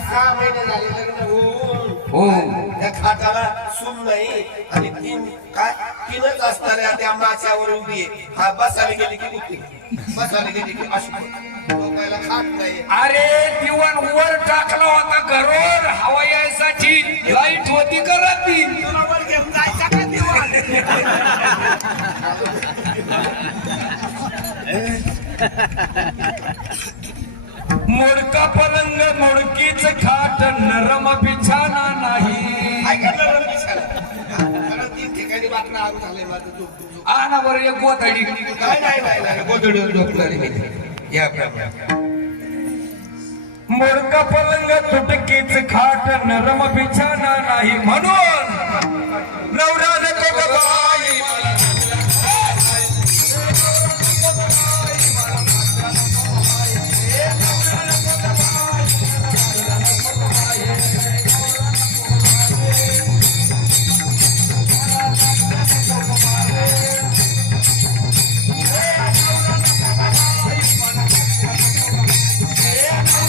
सहा महिने झाले लग्न होऊन. हो. त्या खाटाला सून नाही. आणि तीन काय? तीनच असणाऱ्या त्या माच्यावर उभी आहे. हा बसायला गेली की उठते बसायला गेली की अशी नाही. अरे दिवाण वर टाकला होता घरोर हवा यायसाठी लाइट होती करा ती. तुला वर घेऊन जायचा का दिवाण? मोडका पलंग मोडकीच खाट नरम बिछाना नाही. एक मोडका पलंग तुटकीच खाट नरम बिछाना नाही. म्हणून